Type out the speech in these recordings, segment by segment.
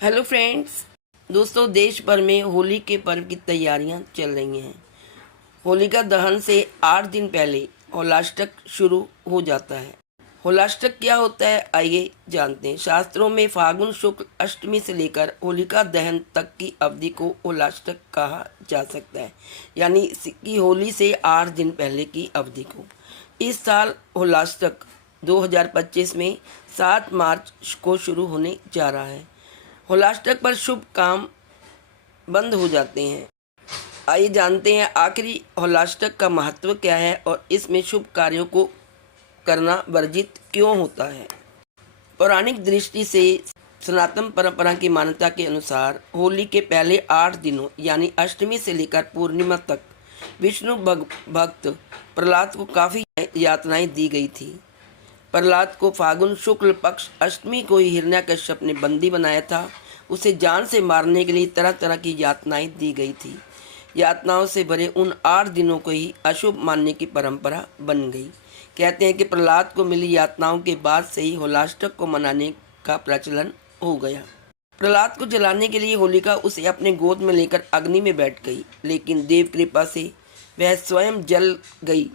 Hello friends, दोस्तों देश भर में होली के पर्व की तैयारियां चल रही हैं। होलिका दहन से 8 दिन पहले होलाष्टक शुरू हो जाता है। होलाष्टक क्या होता है, आइए जानते हैं। शास्त्रों में फागुन शुक्ल अष्टमी से लेकर होलिका दहन तक की अवधि को होलाष्टक कहा जा सकता है, यानी कि होली से 8 दिन पहले की अवधि को। इस साल होलाष्टक 2025 में 7 मार्च को शुरू होने जा रहा है। होलाष्टक पर शुभ काम बंद हो जाते हैं। आइए जानते हैं आखिरी होलाष्टक का महत्व क्या है और इसमें शुभ कार्यों को करना वर्जित क्यों होता है। पौराणिक दृष्टि से सनातन परंपरा की मान्यता के अनुसार होली के पहले 8 दिनों यानी अष्टमी से लेकर पूर्णिमा तक विष्णु भक्त प्रहलाद को काफ़ी यातनाएं दी गई थी। प्रहलाद को फागुन शुक्ल पक्ष अष्टमी को ही हिरण्यकश्यप ने बंदी बनाया था। उसे जान से मारने के लिए तरह तरह की यातनाएं दी गई थी। यातनाओं से भरे उन 8 दिनों को ही अशुभ मानने की परंपरा बन गई। कहते हैं कि प्रहलाद को मिली यातनाओं के बाद से ही होलाष्टक को मनाने का प्रचलन हो गया। प्रहलाद को जलाने के लिए होलिका उसे अपने गोद में लेकर अग्नि में बैठ गई, लेकिन देव कृपा से वह स्वयं जल गई,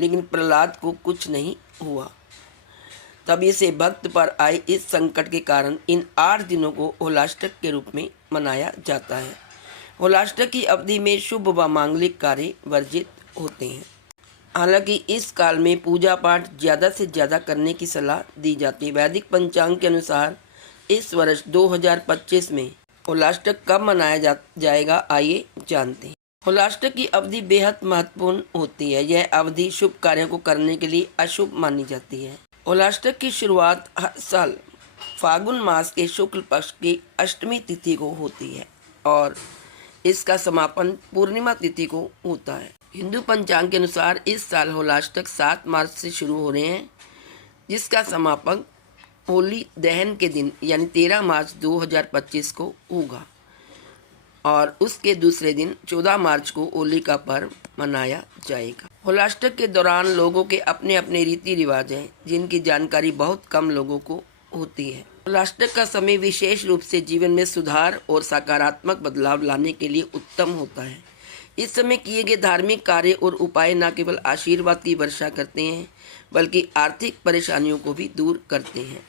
लेकिन प्रहलाद को कुछ नहीं हुआ। तभी से भक्त पर आए इस संकट के कारण इन 8 दिनों को होलाष्टक के रूप में मनाया जाता है। होलाष्टक की अवधि में शुभ व मांगलिक कार्य वर्जित होते हैं। हालांकि इस काल में पूजा पाठ ज़्यादा से ज़्यादा करने की सलाह दी जाती है। वैदिक पंचांग के अनुसार इस वर्ष 2025 में होलाष्टक कब मनाया जाएगा, आइए जानते हैं। होलाष्टक की अवधि बेहद महत्वपूर्ण होती है। यह अवधि शुभ कार्यों को करने के लिए अशुभ मानी जाती है। होलाष्टक की शुरुआत हर साल फागुन मास के शुक्ल पक्ष की अष्टमी तिथि को होती है और इसका समापन पूर्णिमा तिथि को होता है। हिंदू पंचांग के अनुसार इस साल होलाष्टक 7 मार्च से शुरू हो रहे हैं, जिसका समापन होली दहन के दिन यानी 13 मार्च 2025 को होगा और उसके दूसरे दिन 14 मार्च को होली का पर्व मनाया जाएगा। होलाष्टक के दौरान लोगों के अपने अपने रीति रिवाज हैं, जिनकी जानकारी बहुत कम लोगों को होती है। होलाष्टक का समय विशेष रूप से जीवन में सुधार और सकारात्मक बदलाव लाने के लिए उत्तम होता है। इस समय किए गए धार्मिक कार्य और उपाय न केवल आशीर्वाद की वर्षा करते हैं, बल्कि आर्थिक परेशानियों को भी दूर करते हैं।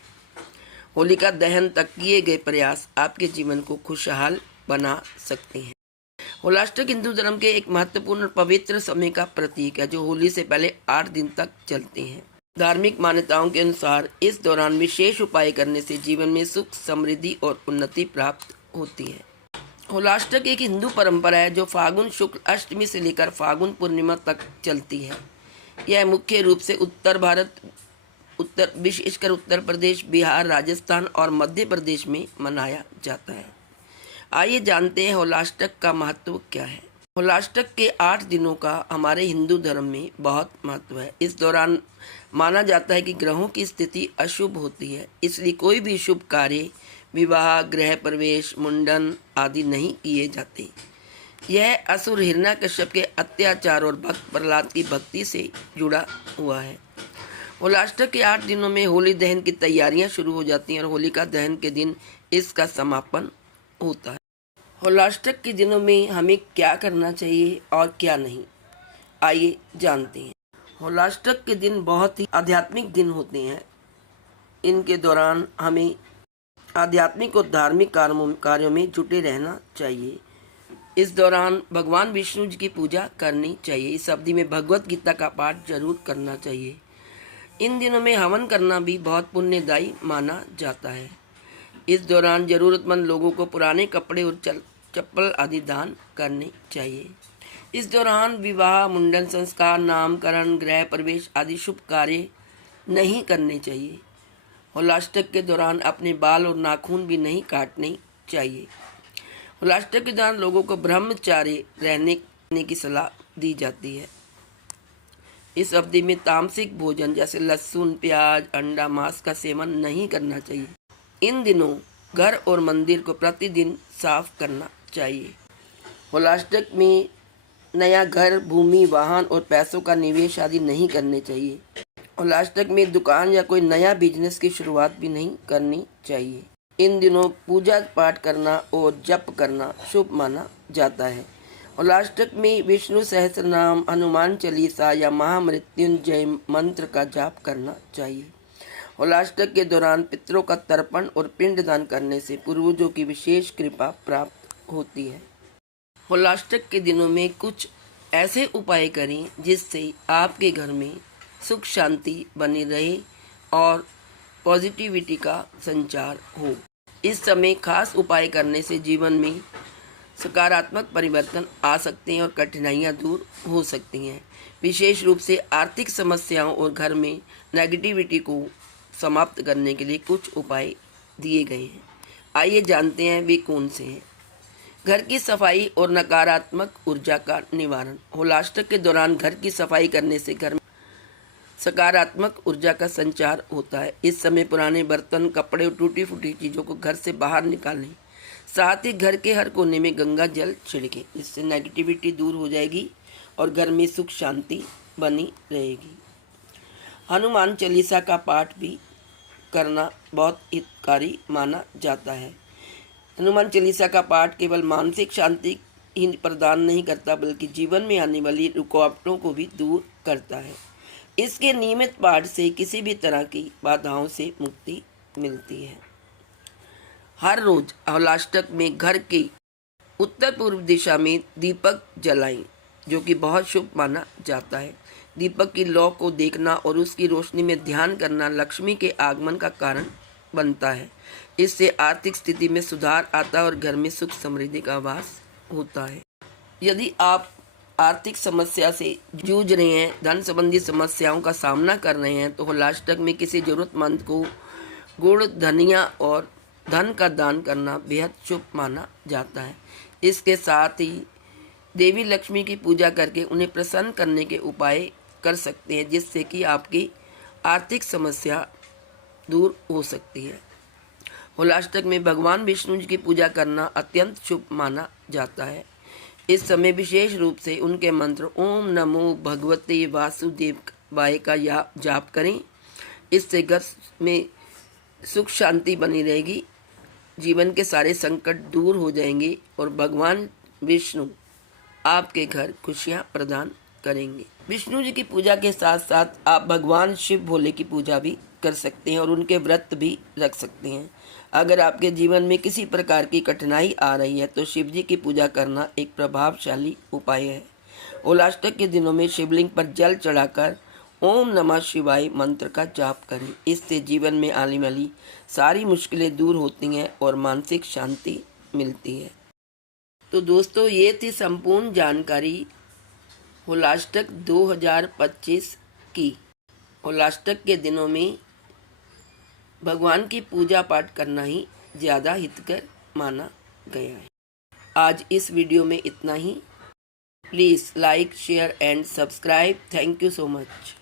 होलिका दहन तक किए गए प्रयास आपके जीवन को खुशहाल बना सकते हैं। होलाष्टक हिंदू धर्म के एक महत्वपूर्ण और पवित्र समय का प्रतीक है, जो होली से पहले 8 दिन तक चलते हैं। धार्मिक मान्यताओं के अनुसार इस दौरान विशेष उपाय करने से जीवन में सुख, समृद्धि और उन्नति प्राप्त होती है। होलाष्टक एक हिंदू परंपरा है जो फागुन शुक्ल अष्टमी से लेकर फागुन पूर्णिमा तक चलती है। यह मुख्य रूप से उत्तर भारत, विशेषकर उत्तर प्रदेश, बिहार, राजस्थान और मध्य प्रदेश में मनाया जाता है। आइए जानते हैं होलाष्टक का महत्व क्या है। होलाष्टक के 8 दिनों का हमारे हिंदू धर्म में बहुत महत्व है। इस दौरान माना जाता है कि ग्रहों की स्थिति अशुभ होती है, इसलिए कोई भी शुभ कार्य, विवाह, गृह प्रवेश, मुंडन आदि नहीं किए जाते। यह असुर हिरण्यकश्यप के अत्याचार और भक्त प्रहलाद की भक्ति से जुड़ा हुआ है। होलाष्टक के 8 दिनों में होली दहन की तैयारियां शुरू हो जाती हैं और होलिका दहन के दिन इसका समापन होता है। होलाष्टक के दिनों में हमें क्या करना चाहिए और क्या नहीं, आइए जानते हैं। होलाष्टक के दिन बहुत ही आध्यात्मिक दिन होते हैं। इनके दौरान हमें आध्यात्मिक और धार्मिक कार्यों में जुटे रहना चाहिए। इस दौरान भगवान विष्णु जी की पूजा करनी चाहिए। इस अवधि में भगवत गीता का पाठ जरूर करना चाहिए। इन दिनों में हवन करना भी बहुत पुण्यदायी माना जाता है। इस दौरान ज़रूरतमंद लोगों को पुराने कपड़े और चप्पल आदि दान करने चाहिए। इस दौरान विवाह, मुंडन संस्कार, नामकरण, गृह प्रवेश आदि शुभ कार्य नहीं करने चाहिए। होलाष्टक के दौरान अपने बाल और नाखून भी नहीं काटने चाहिए। होलाष्टक के दौरान लोगों को ब्रह्मचारी रहने की सलाह दी जाती है। इस अवधि में तामसिक भोजन जैसे लहसुन, प्याज, अंडा, मांस का सेवन नहीं करना चाहिए। इन दिनों घर और मंदिर को प्रतिदिन साफ करना चाहिए। होलाष्टक में नया घर, भूमि, वाहन और पैसों का निवेश आदि नहीं करने चाहिए। होलाष्टक में दुकान या कोई नया बिजनेस की शुरुआत भी नहीं करनी चाहिए। इन दिनों पूजा पाठ करना और जप करना शुभ माना जाता है। होलाष्टक में विष्णु सहस्त्र नाम, हनुमान चालीसा या महामृत्युंजय मंत्र का जाप करना चाहिए। होलाष्टक के दौरान पितरों का तर्पण और पिंडदान करने से पूर्वजों की विशेष कृपा प्राप्त होती है। होलाष्टक के दिनों में कुछ ऐसे उपाय करें जिससे आपके घर में सुख शांति बनी रहे और पॉजिटिविटी का संचार हो। इस समय खास उपाय करने से जीवन में सकारात्मक परिवर्तन आ सकते हैं और कठिनाइयां दूर हो सकती हैं। विशेष रूप से आर्थिक समस्याओं और घर में नेगेटिविटी को समाप्त करने के लिए कुछ उपाय दिए गए हैं। आइए जानते हैं वे कौन से हैं। घर की सफाई और नकारात्मक ऊर्जा का निवारण। होलाष्टक के दौरान घर की सफाई करने से घर में सकारात्मक ऊर्जा का संचार होता है। इस समय पुराने बर्तन, कपड़े और टूटी फूटी चीज़ों को घर से बाहर निकालें। साथ ही घर के हर कोने में गंगा जल छिड़कें। इससे नेगेटिविटी दूर हो जाएगी और घर में सुख शांति बनी रहेगी। हनुमान चालीसा का पाठ भी करना बहुत हितकारी माना जाता है। हनुमान चालीसा का पाठ केवल मानसिक शांति ही प्रदान नहीं करता बल्कि जीवन में आने वाली रुकावटों को भी दूर करता है। इसके नियमित पाठ से किसी भी तरह की बाधाओं से मुक्ति मिलती है। हर रोज होलाष्टक में घर के उत्तर पूर्व दिशा में दीपक जलाएं, जो कि बहुत शुभ माना जाता है। दीपक की लौ को देखना और उसकी रोशनी में ध्यान करना लक्ष्मी के आगमन का कारण बनता है। इससे आर्थिक स्थिति में सुधार आता है और घर में सुख समृद्धि का वास होता है। यदि आप आर्थिक समस्या से जूझ रहे हैं, धन संबंधी समस्याओं का सामना कर रहे हैं, तो होलाष्टक में किसी जरूरतमंद को गुड़, धनिया और धन का दान करना बेहद शुभ माना जाता है। इसके साथ ही देवी लक्ष्मी की पूजा करके उन्हें प्रसन्न करने के उपाय कर सकते हैं, जिससे कि आपकी आर्थिक समस्या दूर हो सकती है। होलाष्टक में भगवान विष्णु जी की पूजा करना अत्यंत शुभ माना जाता है। इस समय विशेष रूप से उनके मंत्र ओम नमो भगवते वासुदेवाय का जाप करें। इससे घर में सुख शांति बनी रहेगी, जीवन के सारे संकट दूर हो जाएंगे और भगवान विष्णु आपके घर खुशियां प्रदान करेंगे। विष्णु जी की पूजा के साथ साथ आप भगवान शिव भोले की पूजा भी कर सकते हैं और उनके व्रत भी रख सकते हैं। अगर आपके जीवन में किसी प्रकार की कठिनाई आ रही है तो शिव जी की पूजा करना एक प्रभावशाली उपाय है। होलाष्टक के दिनों में शिवलिंग पर जल चढ़ाकर ओम नमः शिवाय मंत्र का जाप करें। इससे जीवन में आने वाली सारी मुश्किलें दूर होती हैं और मानसिक शांति मिलती है। तो दोस्तों, ये थी संपूर्ण जानकारी होलाष्टक 2025 की। होलाष्टक के दिनों में भगवान की पूजा पाठ करना ही ज़्यादा हितकर माना गया है। आज इस वीडियो में इतना ही। Please like, share and subscribe. Thank you so much.